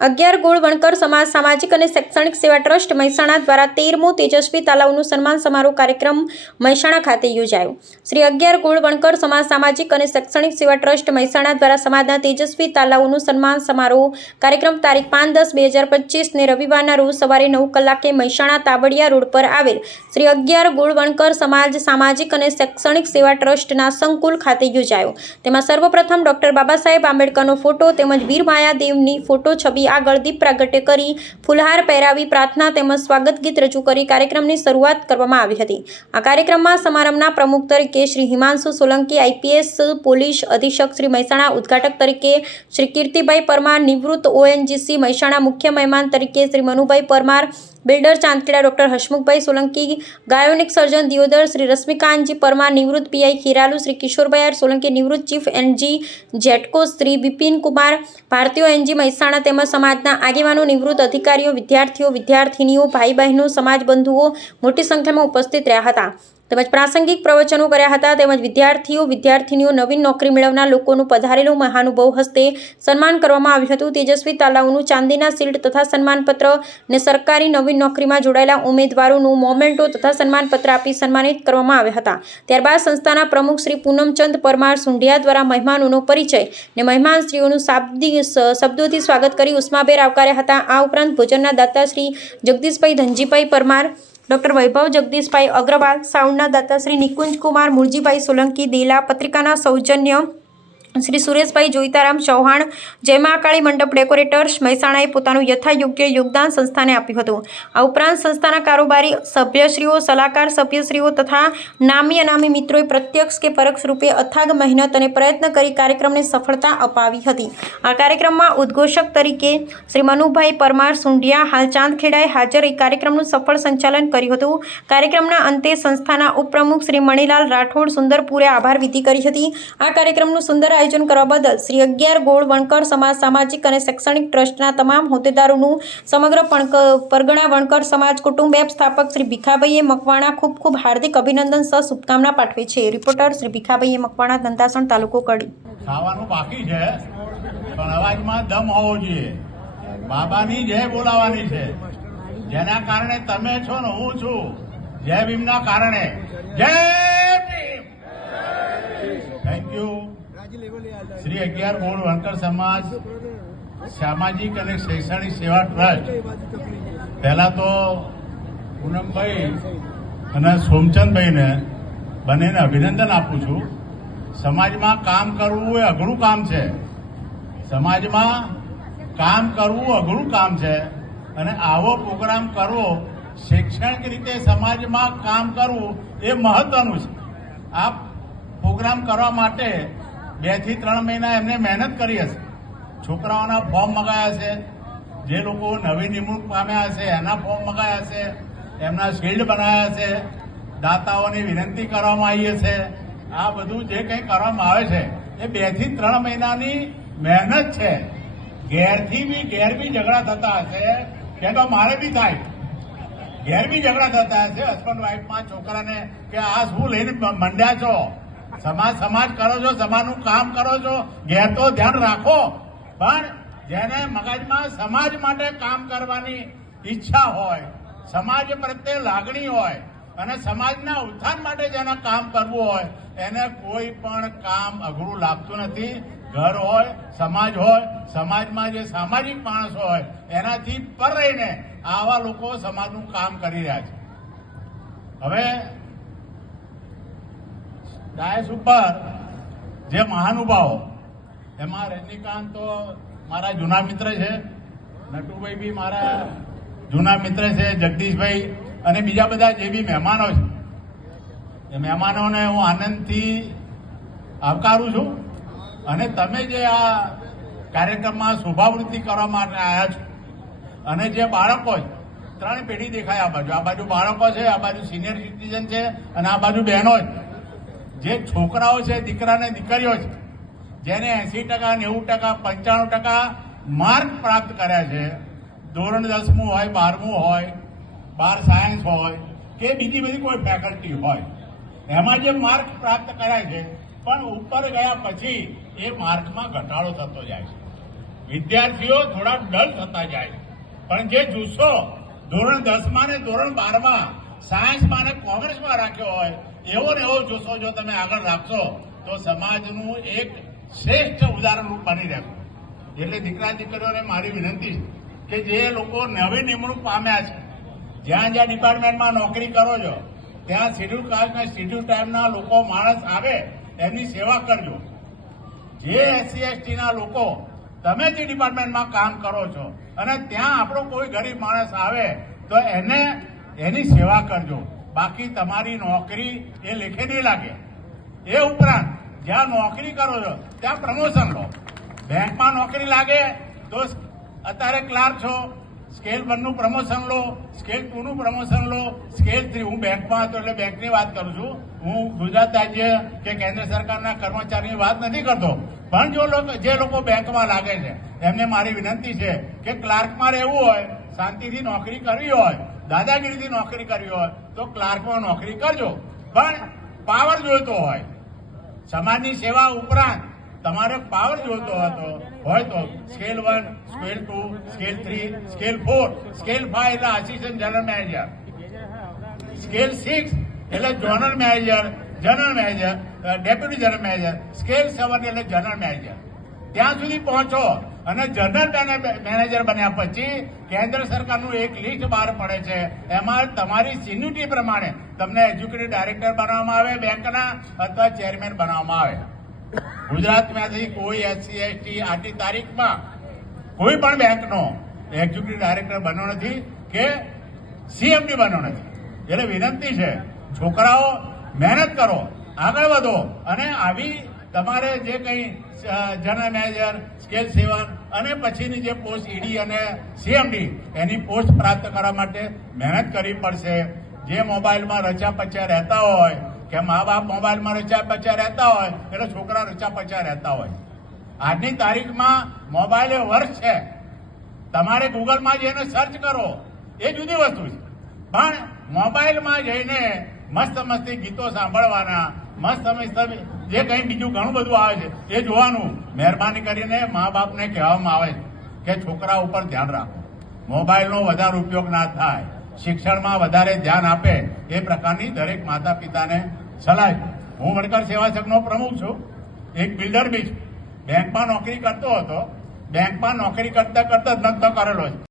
અગિયાર ગોળ વણકર સમાજ સામાજિક અને શૈક્ષણિક સેવા ટ્રસ્ટ મહેસાણા દ્વારા તેરમો તેજસ્વી તાલાવનું સન્માન સમારોહ કાર્યક્રમ મહેસાણા ખાતે યોજાયો. શ્રી અગિયાર ગોળ વણકર સમાજ સામાજિક અને શૈક્ષણિક સેવા ટ્રસ્ટ મહેસાણા દ્વારા સમાજના તેજસ્વી તાલાવનું સન્માન સમારોહ કાર્યક્રમ તારીખ પાંચ દસ બે હજાર પચીસને રવિવારના રોજ સવારે નવ કલાકે મહેસાણા તાબડિયા રોડ પર આવેલ શ્રી અગિયાર ગોળ સમાજ સામાજિક અને શૈક્ષણિક સેવા ટ્રસ્ટના સંકુલ ખાતે યોજાયો. તેમાં સર્વપ્રથમ ડોક્ટર બાબા સાહેબ આંબેડકરનો ફોટો તેમજ વીર માયાદેવની ફોટો છબી આગળ દીપ પ્રાગટ્ય કરી ફુલહાર પહેરાવી પ્રાર્થના તેમજ સ્વાગત ગીત રજૂ કરી કાર્યક્રમની શરૂઆત કરવામાં આવી હતી. આ કાર્યક્રમમાં સમારંભના પ્રમુખ તરીકે શ્રી હિમાંશુ સોલંકી, આઈપીએસ પોલીસ અધિક્ષક શ્રી મહેસાણા, ઉદ્ઘાટક તરીકે શ્રી કીર્તિભાઈ પરમાર, નિવૃત્ત ઓએનજીસી મહેસાણા મુખ્ય મહેમાન તરીકે Shri Manubhai Parmar, builder Chandkheda doctor Hasmukhbhai Solanki, gynaec surgeon Deodar Shri Rashmikantji Parmar, નિવૃત્ત પીઆઈ ખીરાલુ, શ્રી કિશોરભાઈ આર સોલંકી, નિવૃત્ત ચીફ એનજી જેટકો, શ્રી બિપિન કુમાર, ભારતીય એનજી મહેસાણા તેમજ સમાજના આગેવાનો, નિવૃત્ત અધિકારીઓ, વિદ્યાર્થીઓ, વિદ્યાર્થિનીઓ ભાઈ બહેનો સમાજ બંધુઓ મોટી સંખ્યામાં ઉપસ્થિત રહ્યા હતા. તેમજ પ્રાસંગિક પ્રવચનો કર્યા હતા. તેમજ વિદ્યાર્થીઓ, વિદ્યાર્થિનીઓ નવીન નોકરી મેળવનાર લોકોનું પધારેલું મહાનુભવ હસ્તે સન્માન કરવામાં આવ્યું હતું. તેજસ્વી તાલાવનું ચાંદીના શિલ્ડ તથા સન્માનપત્ર ને સરકારી નવીન નોકરીમાં જોડાયેલા ઉમેદવારોનું મોમેન્ટો તથા સન્માનપત્ર આપી સન્માનિત કરવામાં આવ્યા હતા. ત્યારબાદ સંસ્થાના પ્રમુખ શ્રી પૂનમચંદ પરમાર સુંઢિયા દ્વારા મહેમાનોનો પરિચય ને મહેમાનશ્રીઓનું શાબ્દિક શબ્દોથી સ્વાગત કરી ઉષ્માભેર આવકાર્યા હતા. આ ઉપરાંત ભોજનના દાતા શ્રી જગદીશભાઈ ધનજીભાઈ પરમાર ડૉક્ટર વૈભવ જગદીશભાઈ અગ્રવાલ સાઉન્ડના દાતા શ્રી નિકુંજ કુમાર મુરજીભાઈ સોલંકી દેલા પત્રિકાના સૌજન્ય શ્રી સુરેશભાઈ જોઈતારામ ચૌહાણ જય અકાળી મંડપ ડેકોરેટર્સ મહેસાણાએ પોતાનું યથાયોગ્ય યોગદાન સંસ્થાને આપ્યું હતું. આ ઉપરાંત સંસ્થાના કારોબારી સભ્યશ્રીઓ, સલાહકાર સભ્યશ્રીઓ તથા નામી અનામી મિત્રોએ પ્રત્યક્ષ કે પરોક્ષ રૂપે અથાગ મહેનત અને પ્રયત્ન કરી કાર્યક્રમને સફળતા અપાવી હતી. આ કાર્યક્રમમાં ઉદ્ઘોષક તરીકે શ્રી મનુભાઈ પરમાર સુંઢિયા, હાલ ચાંદખેડાએ હાજર રહી કાર્યક્રમનું સફળ સંચાલન કર્યું હતું. કાર્યક્રમના અંતે સંસ્થાના ઉપપ્રમુખ શ્રી મણિલાલ રાઠોડ સુંદરપુરે આભાર વિધિ કરી હતી. આ કાર્યક્રમનું સુંદર આયોજન કરવા બદલ શ્રી અગિયાર ગોળ વણકર સમાજ સામાજિક અને શૈક્ષણિક ટ્રસ્ટના તમામ હોદ્દેદારોનું સમગ્ર પરગણા વણકર સમાજ કુટુંબ એપ સ્થાપક શ્રી ભીખાભાઈએ મકવાણા ખૂબ ખૂબ હાર્દિક અભિનંદન સહ શુભકામના પાઠવે છે. રિપોર્ટર શ્રી ભીખાભાઈએ મકવાણા દંતાસણ તાલુકો કડી. ખાવાનું બાકી છે, પણ અવાજમાં દમ હોવો જોઈએ. બાબાની જય બોલાવાની છે. જેના કારણે તમે છો ને હું છું. જય ભીમના કારણે. જય ભીમ! થેન્ક યુ શ્રી અગિયાર મૂળ વણકર સમાજ સામાજિક અને શૈક્ષણિક સેવા ટ્રસ્ટ. પહેલા તો પૂનમભાઈ અને સોમચંદભાઈને બંનેને અભિનંદન આપું છું. સમાજમાં કામ કરવું એ અઘરું કામ છે. સમાજમાં કામ કરવું અઘરું કામ છે. અને આવો પ્રોગ્રામ કરવો શૈક્ષણિક રીતે સમાજમાં કામ કરવું એ મહત્વનું છે. આ પ્રોગ્રામ કરવા માટે બેથી ત્રણ મહિના એમને મહેનત કરી હશે. છોકરાઓના ફોર્મ મગાયા છે. જે લોકો નવી નિમણૂક પામ્યા છે, એના ફોર્મ મગાયા છે, એમના શિલ્ડ બનાવ્યા છે, દાતાઓની વિનંતી કરવામાં આવી છે. આ બધું જે કંઈ કરવામાં આવે છે, એ બેથી ત્રણ મહિનાની મહેનત છે. ઘેરથી બી, ઘેર બી ઝઘડા થતા હશે કે તો મારે બી થાય. ઘેર બી ઝઘડા થતા હશે હસબન્ડ વાઈફમાં છોકરાને કે આ શું લઈને મંડ્યા છો? સમાજ સમાજ કરો છો, સમાજનું કામ કરો છો, ઘેર તો ધ્યાન રાખો. પણ જેને મગજમાં સમાજ માટે કામ કરવાની ઈચ્છા હોય, સમાજ પ્રત્યે લાગણી હોય અને સમાજના ઉત્થાન માટે જેને કામ કરવું હોય, એને કોઈ પણ કામ અઘરું લાગતું નથી. ઘર હોય, સમાજ હોય, સમાજમાં જે સામાજિક માણસ હોય, એનાથી પર રહીને આવા લોકો સમાજનું કામ કરી રહ્યા છે. હવે ડાયસ ઉપર જે મહાનુભાવો, એમાં રજનીકાંત તો મારા જૂના મિત્ર છે, નટુભાઈ બી મારા જૂના મિત્ર છે, જગદીશભાઈ અને બીજા બધા જે બી મહેમાનો છે. એ મહેમાનોને હું આનંદથી આવકારું છું. અને તમે જે આ કાર્યક્રમમાં શોભાવૃત્તિ કરવા માટે આવ્યા છો, અને જે બાળકો છે, ત્રણ પેઢી દેખાય આ બાજુ. આ બાજુ બાળકો છે, આ બાજુ સિનિયર સિટીઝન છે, અને આ બાજુ બહેનો છે. જે છોકરાઓ છે, દીકરાને, દીકરીઓ છે, જેને એસી ટકા નેવું ટકા, પંચાણું ટકા માર્ક પ્રાપ્ત કર્યા છે, ધોરણ દસમું હોય, બારમું હોય, બાર સાયન્સ હોય, કે બીજી બધી કોઈ ફેકલ્ટી હોય. એમાં જે માર્ક પ્રાપ્ત કર્યા છે, પણ ઉપર ગયા પછી એ માર્કમાં ઘટાડો થતો જાય છે. વિદ્યાર્થીઓ થોડા ડલ થતા જાય પણ જે જુસ્સો ધોરણ દસમાં ને ધોરણ બારમાં સાયન્સમાં ને કોમર્સમાં રાખ્યો હોય, એવો ને એવો જુસ્સો જો તમે આગળ રાખશો, તો સમાજનું એક શ્રેષ્ઠ ઉદાહરણરૂપ બની રહેશે. એટલે દીકરા દીકરીઓને મારી વિનંતી કે જે લોકો નવી નિમણૂક પામ્યા છે, જ્યાં જ્યાં ડિપાર્ટમેન્ટમાં નોકરી કરો છો, ત્યાં શેડ્યુલ કાસ્ટના અને શેડ્યુલ ટાઈમના લોકો માણસ આવે, એમની સેવા કરજો. જે એસસી, એસટીના લોકો તમે જે ડિપાર્ટમેન્ટમાં કામ કરો છો, અને ત્યાં આપણો કોઈ ગરીબ માણસ આવે, તો એને એની સેવા કરજો. બાકી તમારી નોકરી એ લેખે નહીં લાગે. એ ઉપરાંત, જ્યાં નોકરી કરો છો, ત્યાં પ્રમોશન લો. બેંકમાં નોકરી લાગે, તો અત્યારે ક્લાર્ક છો, સ્કેલ વનનું પ્રમોશન લો, સ્કેલ ટુનું પ્રમોશન લો, સ્કેલ થ્રી. હું બેંકમાં હતો એટલે બેંકની વાત કરું છું. હું ગુજરાત રાજ્ય કે કેન્દ્ર સરકારના કર્મચારીની વાત નથી કરતો. પણ જો લોકો, જે લોકો બેંકમાં લાગે છે, એમને મારી વિનંતી છે કે ક્લાર્કમાં રહેવું હોય શાંતિથી નોકરી કરવી હોય, દાદાગીરીથી નોકરી કરવી હોય, તો ક્લાર્કમાં નોકરી કરજો. પણ પાવર જોઈતો હોય, સમાજની સેવા ઉપરાંત તમારે પાવર જોઈતો હતો, હોય તો scale one, scale two, scale three, scale four, scale five એટલે assistant general manager scale six એટલે zonal manager general manager deputy general manager scale seven એટલે જનરલ મેનેજર ત્યાં સુધી પહોંચો. અને જનરલ મેનેજર બન્યા પછી કેન્દ્ર સરકારનું એક લિસ્ટ બહાર પડે છે. એમાં તમારી સિન્યુટી પ્રમાણે તમને એક્ઝિક્યુટિવ ડાયરેક્ટર બનાવવામાં આવે, બેંકના, અથવા ચેરમેન બનાવવામાં આવે. ગુજરાતમાંથી કોઈ એસસી એસટી આજની તારીખમાં કોઈ પણ બેંકનો એક્ઝિક્યુટિવ ડાયરેક્ટર બન્યો નથી કે સીએમડી બન્યો નથી. એટલે વિનંતી છે, છોકરાઓ મહેનત કરો, આગળ વધો અને આવી તમારે જે કંઈ જનરલ મેનેજર, સ્કેલ સેવન અને પછીની જે પોસ્ટ ઈડી અને સીએમડી, એની પોસ્ટ પ્રાપ્ત કરવા માટે મહેનત કરવી પડશે. જે મોબાઈલમાં રચા પચ્યા રહેતા હોય, કે મા બાપ મોબાઈલમાં રચા પચ્યા રહેતા હોય, એટલે છોકરા રચા પચ્યા રહેતા હોય. આજની તારીખમાં મોબાઈલ એ વર્ષ છે. તમારે ગૂગલમાં જઈને સર્ચ કરો. એ જુદી વસ્તુ છે. પણ મોબાઈલમાં જઈને મસ્ત મસ્તી ગીતો સાંભળવાના મસ્ત મસ્ત જે કંઈ બીજું ઘણું બધું આવે છે, એ જોવાનું. મહેરબાની કરીને મા બાપને કહેવામાં આવે કે છોકરા ઉપર ધ્યાન રાખો. મોબાઈલનો વધારે ઉપયોગ ના થાય. શિક્ષણમાં વધારે ધ્યાન આપે. એ પ્રકારની દરેક માતા પિતાને સલાહ હું વણકર સેવા સંઘનો પ્રમુખ છું. એક બિલ્ડર બી છું. બેંકમાં નોકરી કરતો હતો. બેંકમાં નોકરી કરતા કરતા નતો કરેલો છે.